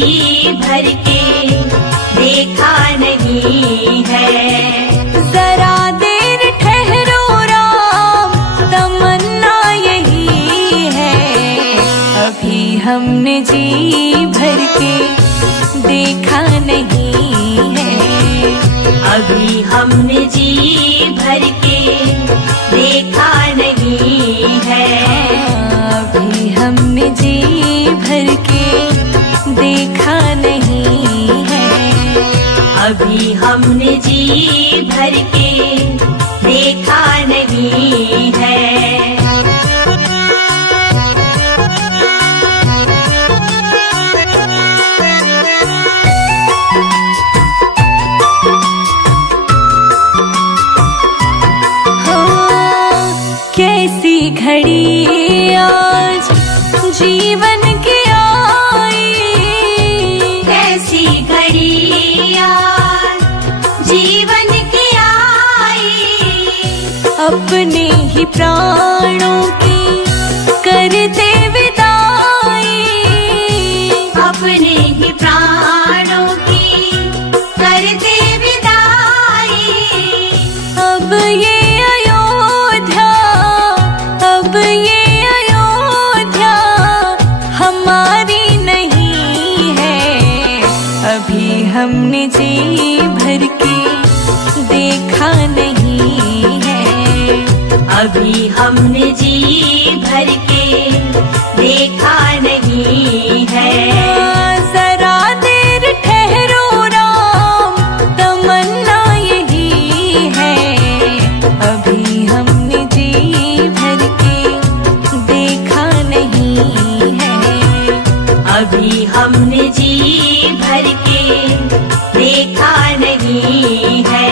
भर के देखा नहीं है। जरा देर ठहरो राम, तमन्ना यही है। अभी हमने जी भर के देखा नहीं है। अभी हमने जी भर के देखा नहीं है। अभी हमने जी भर के देखा नहीं है। अभी हमने जी भर के देखा नहीं है। कैसी घड़ी आज जीवन की आई, कैसी घड़ी आज जीवन की आई। अपने ही प्राणों की करते विदाई, अपने ही प्राणों की करते विदाई। अब ये अब ये अयोध्या हमारी नहीं है। अभी हमने जी भर के देखा नहीं है। अभी हमने जी भर के देखा नहीं है। जरा देर ठहरो राम, तमन्ना यही है। अभी हमने जी भर के देखा नहीं है। अभी हमने जी भर के देखा नहीं है।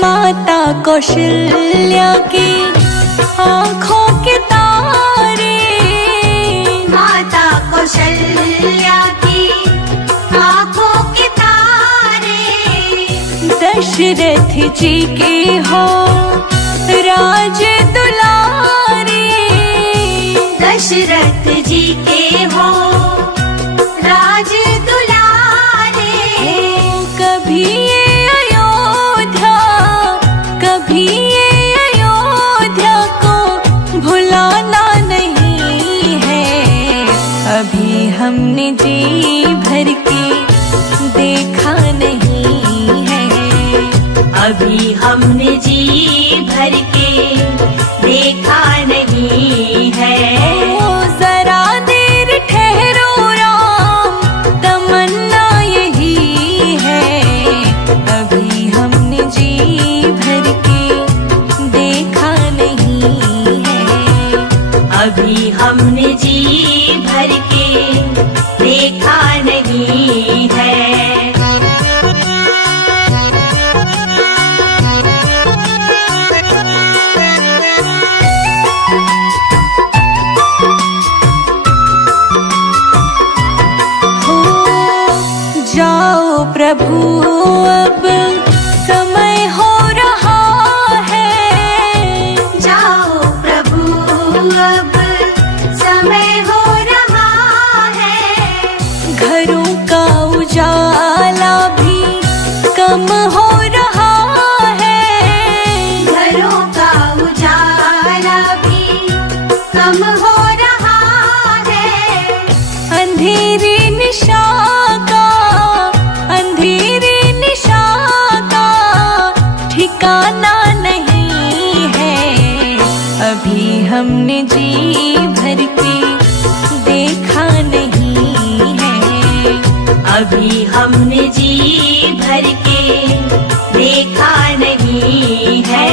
माता कौशल्या की आँखों के तारे, माता कौशल्या की आँखों के तारे। दशरथ जी के हो राज दुलारे, दशरथ जी के हो राज दुलारे। कभी ये अयोध्या, कभी ये अयोध्या को भुलाना नहीं है। अभी हमने जी भर के देखा नहीं है। अभी हमने जी भर के देखा नहीं है। जरा देर ठहरो राम, तमन्ना यही है। अभी हमने जी भर के देखा नहीं है। अभी हमने जी भर के देखा नहीं है। जाओ प्रभु अब समय हो रहा है। जाओ प्रभु अब समय हो रहा है। घरों का उजाला भी कम हो रहा है। घरों का उजाला भी कम हो रहा है। अंधेरी निशा का, अंधेरी निशा का ठिकाना नहीं है। अभी हमने जी भर के देखा नहीं है। अभी हमने जी भर के देखा नहीं है।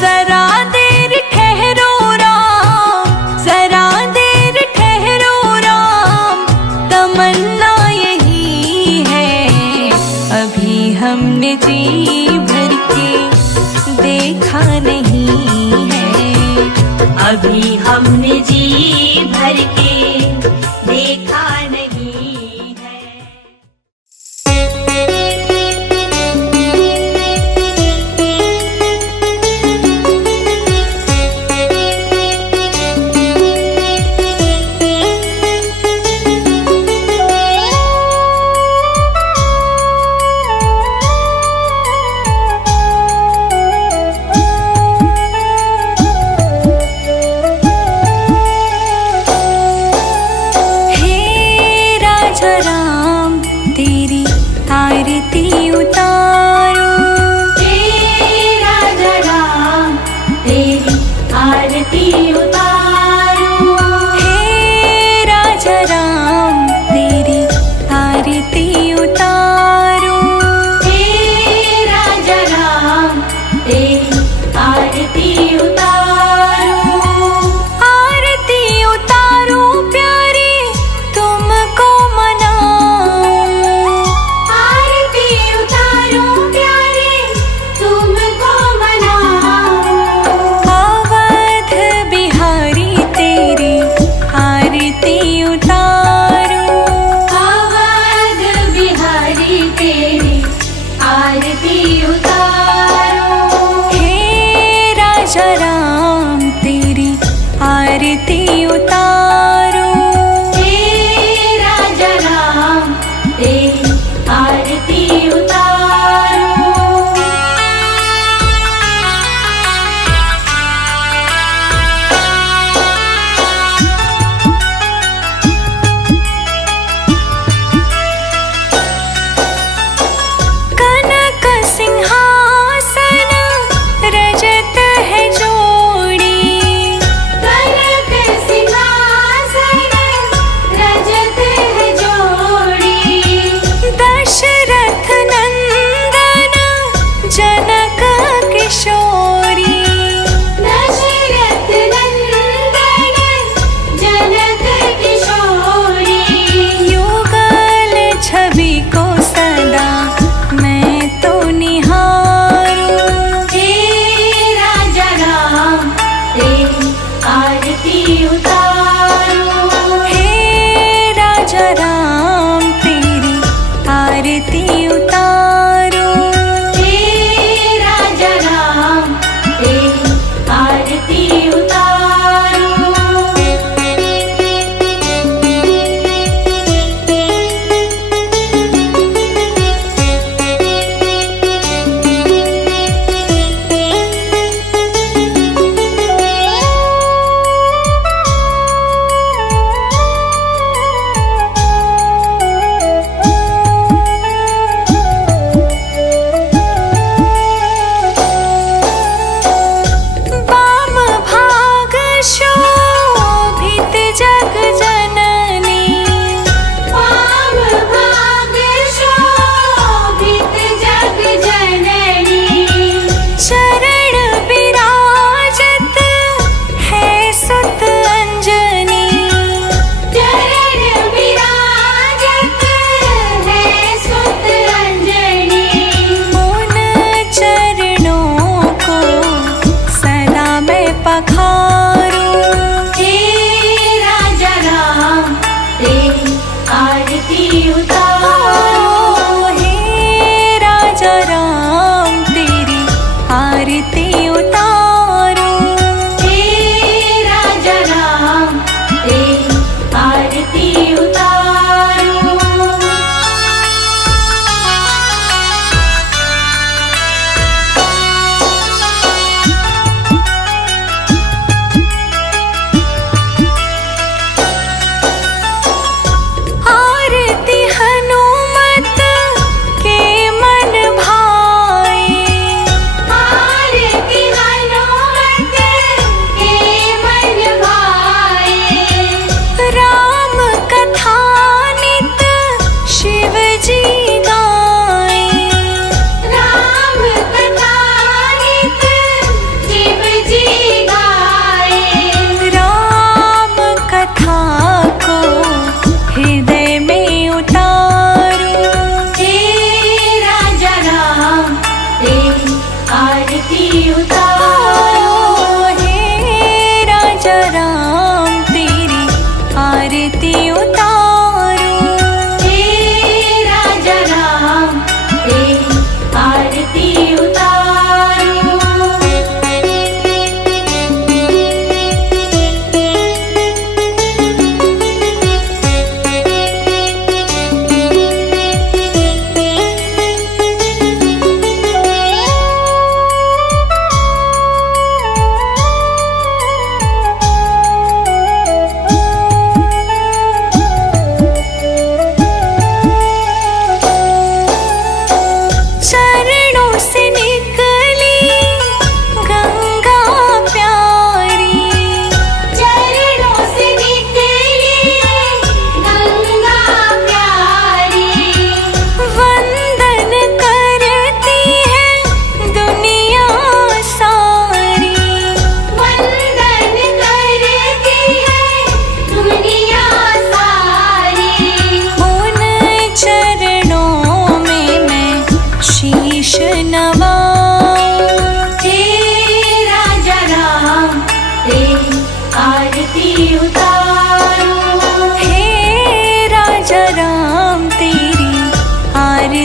जरा देर ठहरो राम, जरा देर ठहरो राम, तमन्ना यही है। अभी हमने जी भर के देखा नहीं है। जी भर के देखा नहीं है।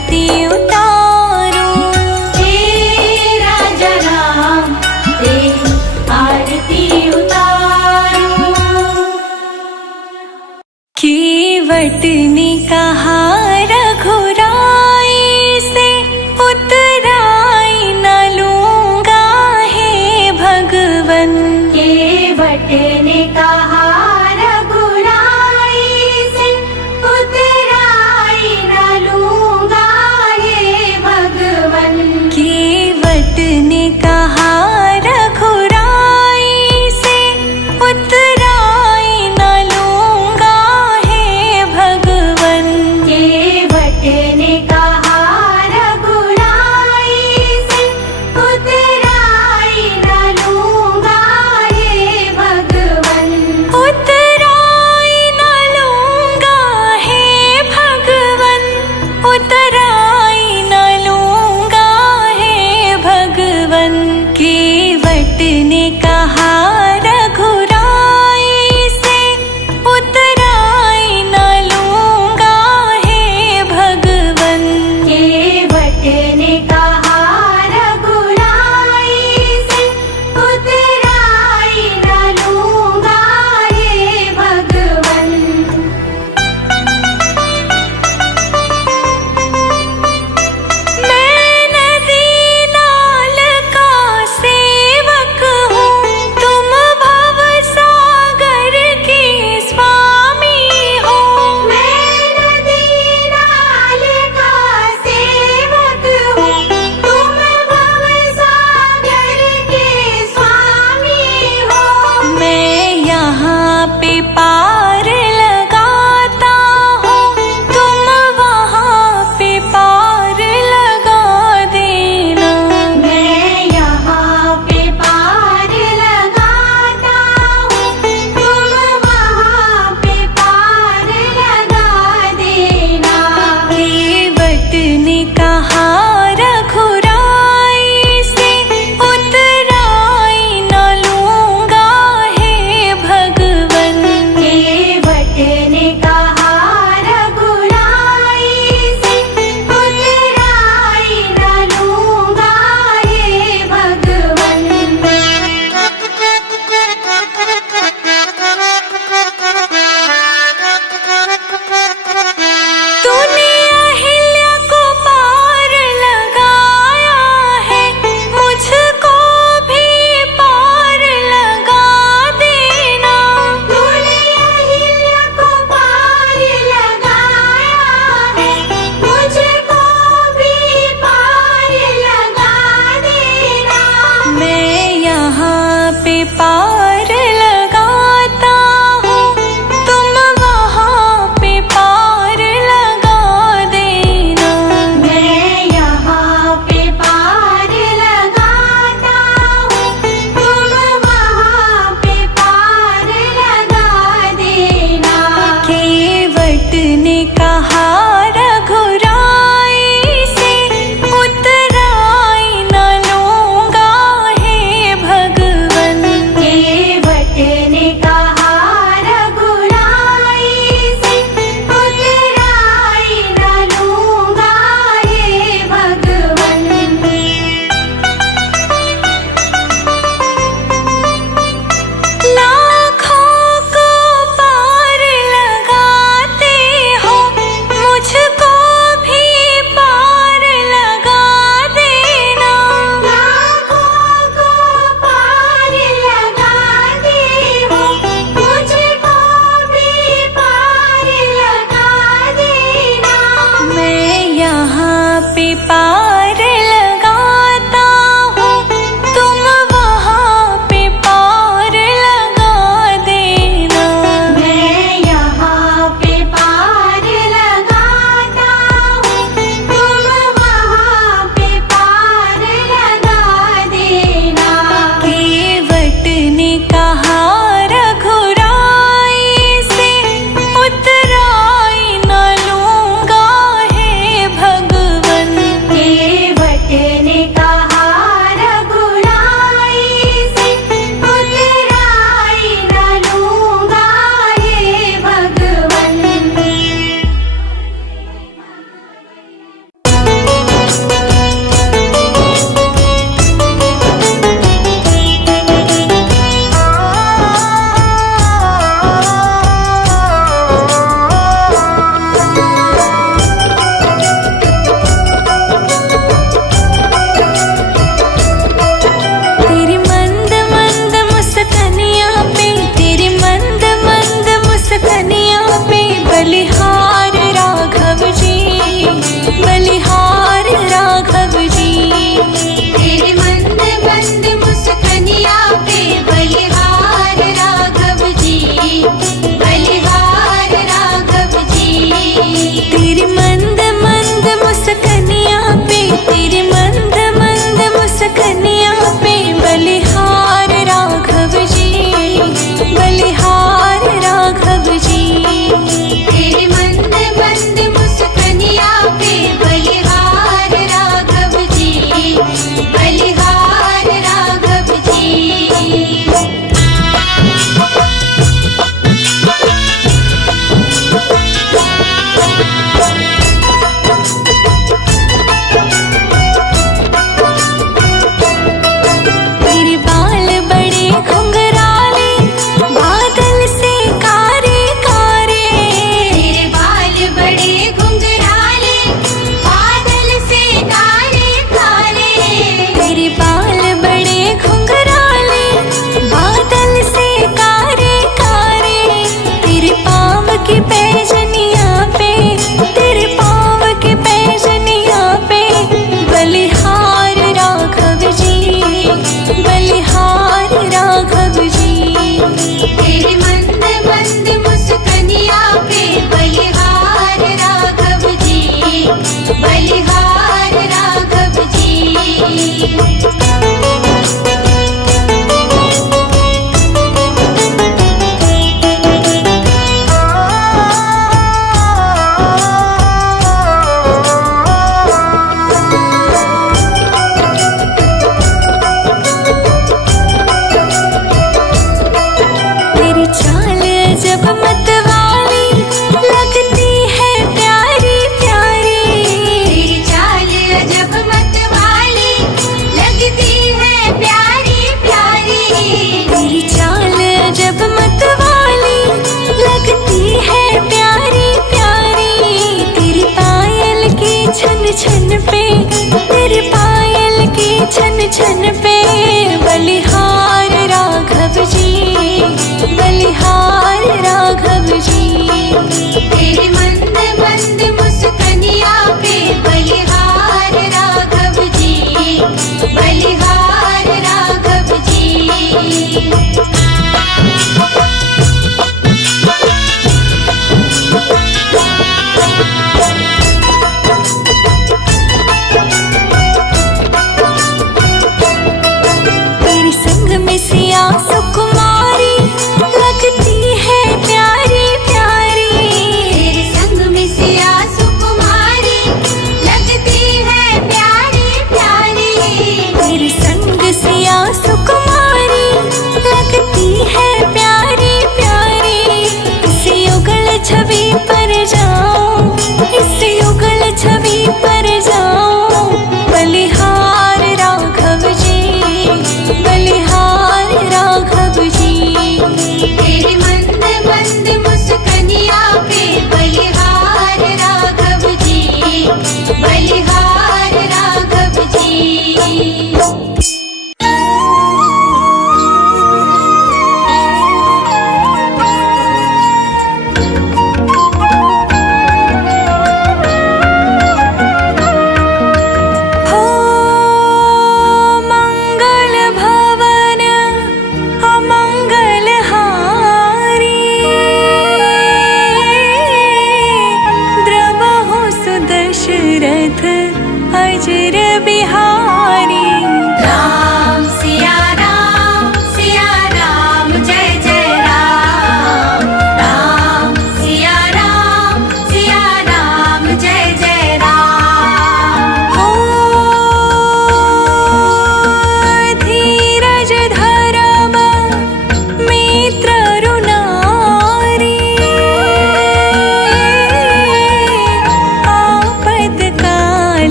आरती उतारूं। हे राजा राम तेरी आरती उतारूं। केवट ने कहा रघुराई से उतराई न लूंगा हे भगवन। केवट ने कहा रघुराई से उतराई न लूंगा हे भगवन। केवट ने कहा रघुराई से उतराई न लूंगा हे भगवन।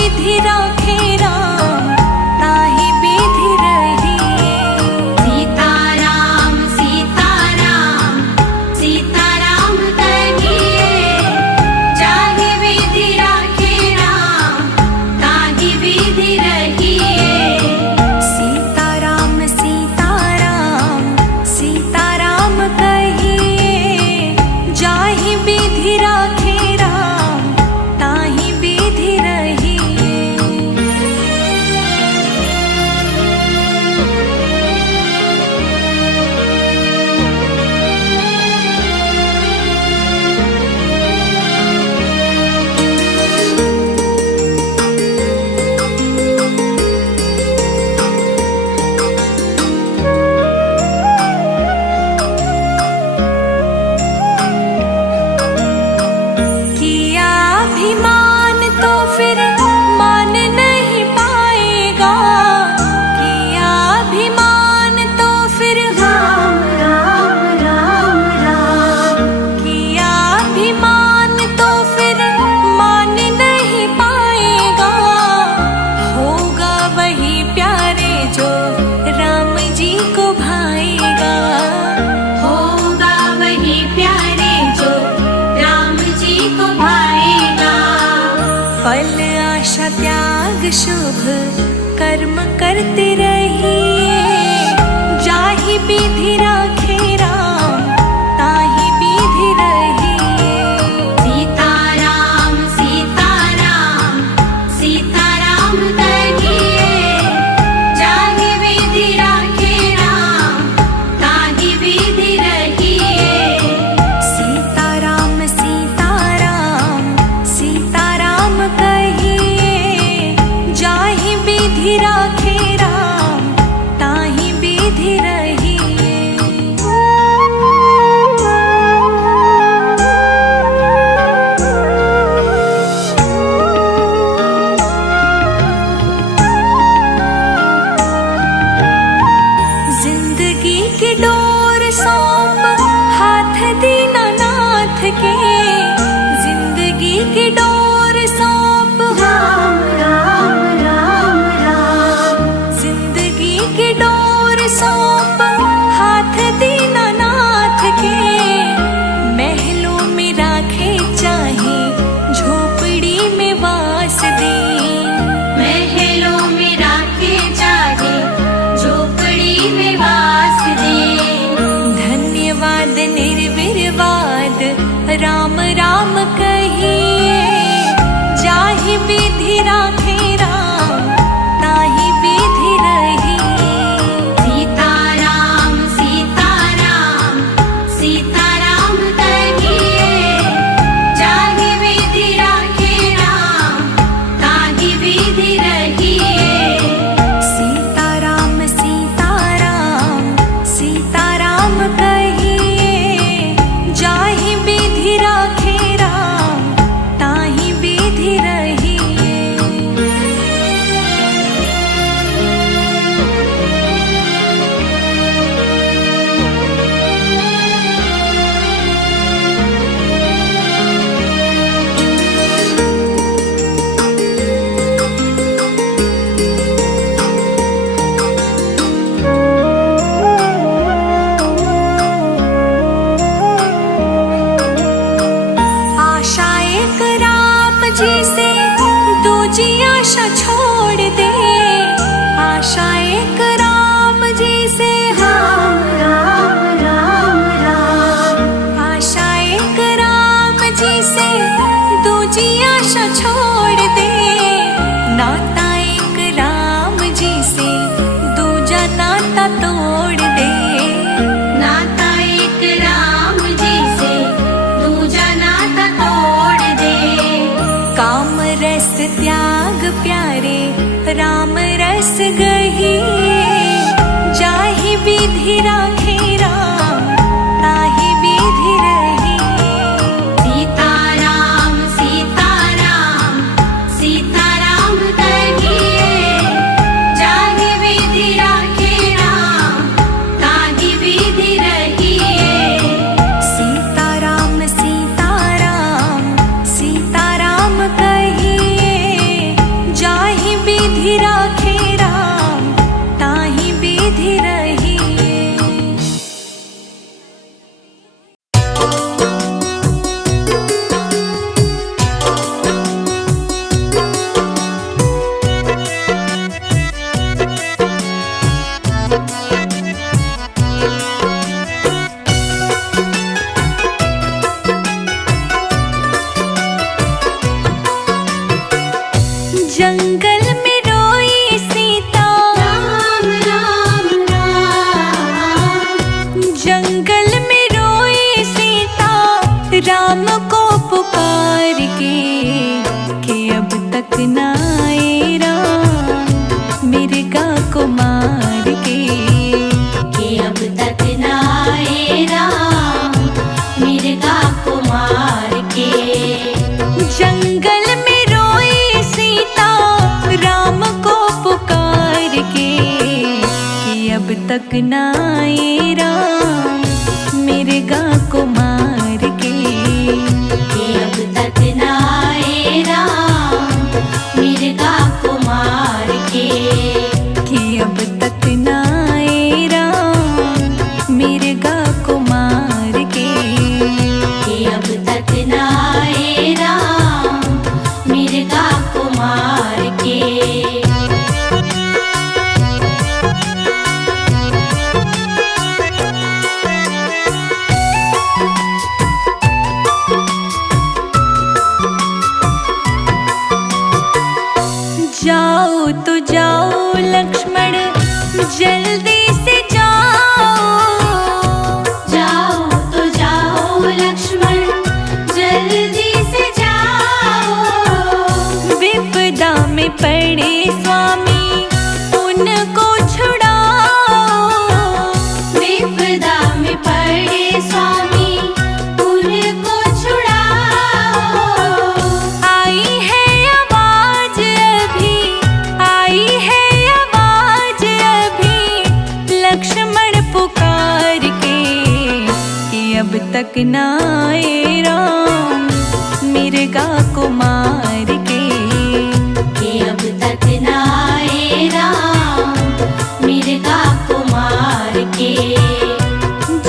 विधि राखे राम ताहि विधि रहिए। सीताराम सीताराम सीताराम कहिए, जाहि विधि राखे राम ताहि विधि रहिए। सीताराम सीताराम सीताराम कहिए, जाहि विधि राखे राम ताहि विधि रहिए। किया अभिमान तो फिर मान नहीं पाएगा, किया अभिमान तो फिर राम राम राम राम, किया अभिमान तो फिर मान नहीं पाएगा। होगा वही प्यारे जो राम जी को भाएगा। होगा वही प्यारे जो राम जी को भाएगा। फल आशा त्याग शुभ कर्म करते रहिए, जाहि विधि राखे राम ताहि विधि रहिए। सीताराम सीताराम सीताराम कहिए, जाहि विधि राखे राम ताहि विधि रहिए। सीताराम सीताराम सीताराम कहिए, जाहि विधि राखे राम ताहि विधि रहिए। जिंदगी की डोर सौंप हाथ दीनानाथ के, जिंदगी की डोर सौंप राम राम राम राम, जिंदगी की डोर सौंप हाथ दीनानाथ के। महलों में राखे चाहे झोपड़ी में वास दे, महलों में राखे चाहे झोपड़ी में वास दे। धन्यवाद निर्विवाद राम राम कहिए, जाहि विधि राखे राम ताहि विधि रहिए। सीताराम सीताराम सीताराम कहिए, जाहि विधि राखे राम ताहि विधि रहिए। सीताराम सीताराम सीताराम कहिए, जाहि विधि राखे राम ताहि विधि रहिए। आशा एक राम जी से दूजी आशा छोड़ दे, आशा एक राम जी से राम राम राम राम, आशा एक राम जी से दूजी आशा छोड़ दे। नाता एक राम जी से दूजा नाता तोड़ दे। नाता एक राम जी से दूजा नाता तोड़ दे। काम रस त्याग प्यारे राम रस गहिए, जाहि विधि राखे राम ताहि विधि रहिए। सीताराम सीताराम सीताराम कहिए, जाहि विधि राखे राम ताहि विधि रहिए। सीताराम सीताराम सीताराम कहिए, जंगल में रोई सीता, राम राम राम। जंगल में रोई सीता राम को पुकार के, कि अब तक ना आए राम मिर्गा को मार के, कि अब तक ना आए राम मिर्गा को मार के। जंगल में रोई सीता राम को पुकार के, कि अब तक ना आए राम मिर्गा को मार के, कि अब तक ना आए राम मिर्गा को मार के, कि अब तक ना आए राम मिर्गा को मार के, कि अब तक ना आए राम मिर्गा को मार के। जाओ तो जाओ लक्ष्मण जल्दी से जाओ, जाओ तो जाओ लक्ष्मण जल्दी से जाओ। विपदा में पड़े स्वामी उनको छुड़ाओ, विपदा में पड़े स्वामी उनको छुड़ाओ। आई है आवाज अभी, आई है आवाज अभी लक्ष्मण पुकार के, कि अब तक ना आए राम मिर्गा को मार के, कि अब तक ना आए राम मिर्गा को मार के।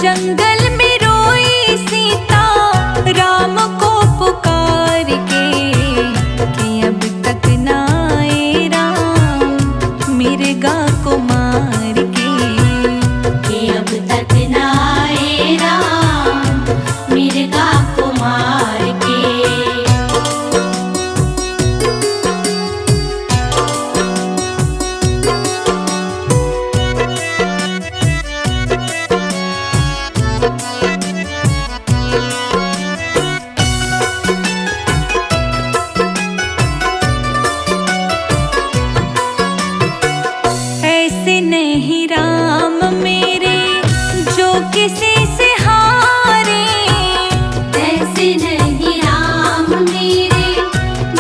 जंगल में रोई सीता राम को पुकार के, कि अब तक ना आए राम मिर्गा को मार के, कि अब तक ना आए राम मिर्गा को मार के। ऐसे नहीं राम मेरे जो किसी से हारे, ऐसे नहीं राम मेरे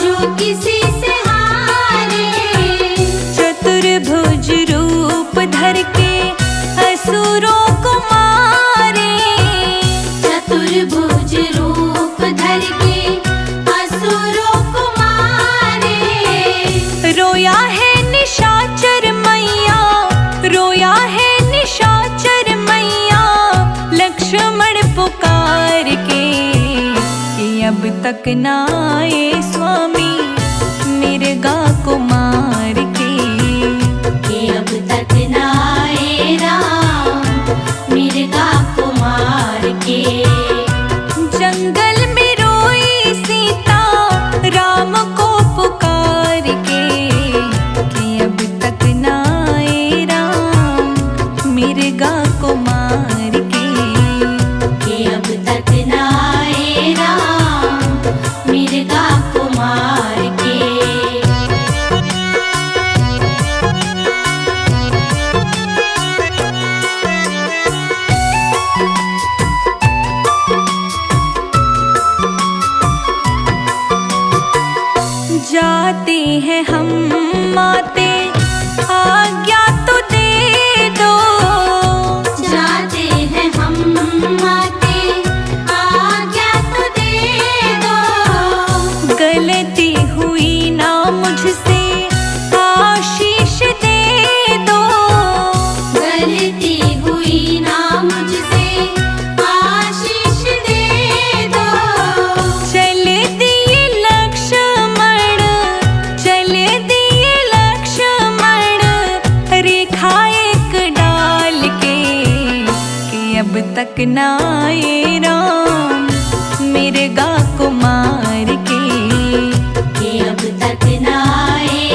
जो किसी से हारे। चतुर्भुज रूप धर के असुरों को मारे, चतुर्भुज रूप धर के असुरों को मारे। रोया है निशाचर मैया, रोया है निशाचर मैया लक्ष्मण पुकार के, कि अब तक ना आए स्वामी मिर्गा को मार के, कि अब तक ना आए राम मिर्गा को मार के। जंगल में रोई सीता राम को पुकार के, कि अब तक ना आए राम मिर्गा को मार के, कि अब तक ना आए राम मिर्गा को मार के। जाते हैं हम माते आज्ञा तो दे दो, जाते हैं हम माते आज्ञा तो दे दो। गलती हुई ना मुझसे आशीष दे दो, गलती हुई ना मुझसे आशीष दे दो। चल दिए लक्ष्मण, चल दिए लक्ष्मण रेखा एक डाल के, कि अब तक ना आए राम मिर्गा को मार के, कि अब तक ना आए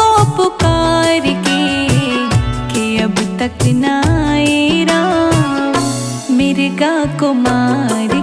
को पुकार के कि अब तक ना आए राम, मिर्गा को मार